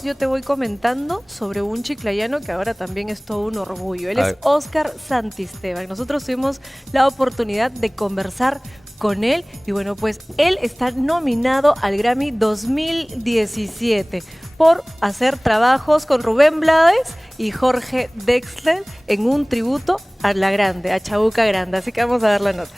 Yo te voy comentando sobre un chiclayano que ahora también es todo un orgullo. Él A es ver. Óscar Santisteban. Nosotros tuvimos la oportunidad de conversar con él y bueno, pues él está nominado al Grammy 2017 por hacer trabajos con Rubén Blades y Jorge Drexler en un tributo a La Grande, a Chabuca Grande. Así que vamos a ver la nota.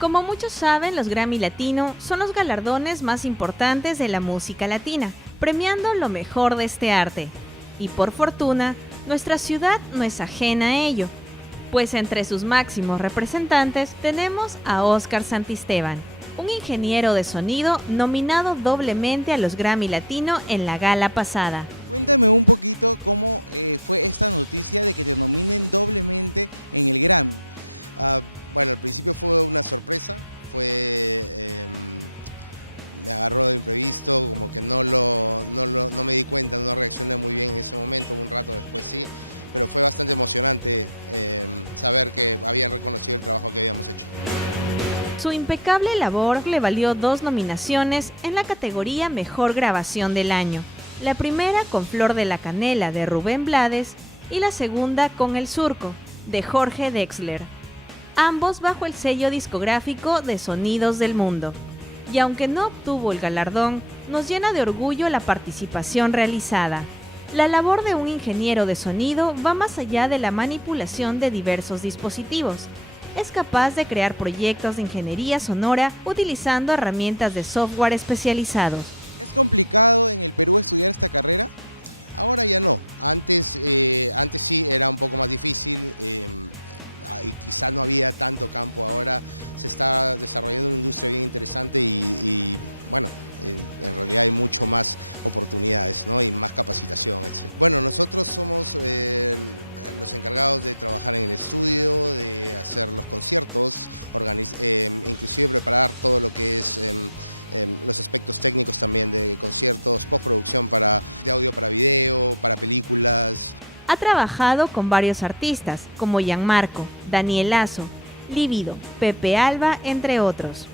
Como muchos saben, los Grammy Latino son los galardones más importantes de la música latina, premiando lo mejor de este arte. Y por fortuna, nuestra ciudad no es ajena a ello, pues entre sus máximos representantes tenemos a Óscar Santisteban, un ingeniero de sonido nominado doblemente a los Grammy Latino en la gala pasada. Su impecable labor le valió 2 nominaciones en la categoría Mejor Grabación del Año, la primera con Flor de la Canela de Rubén Blades y la segunda con El Surco de Jorge Drexler, ambos bajo el sello discográfico de Sonidos del Mundo. Y aunque no obtuvo el galardón, nos llena de orgullo la participación realizada. La labor de un ingeniero de sonido va más allá de la manipulación de diversos dispositivos. Es capaz de crear proyectos de ingeniería sonora utilizando herramientas de software especializados. Ha trabajado con varios artistas como Gianmarco, Daniel Lazo, Lívido, Pepe Alba, entre otros.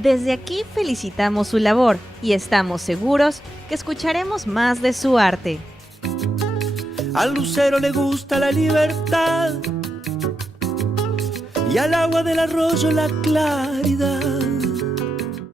Desde aquí felicitamos su labor y estamos seguros que escucharemos más de su arte. Al lucero le gusta la libertad y al agua del arroyo la claridad.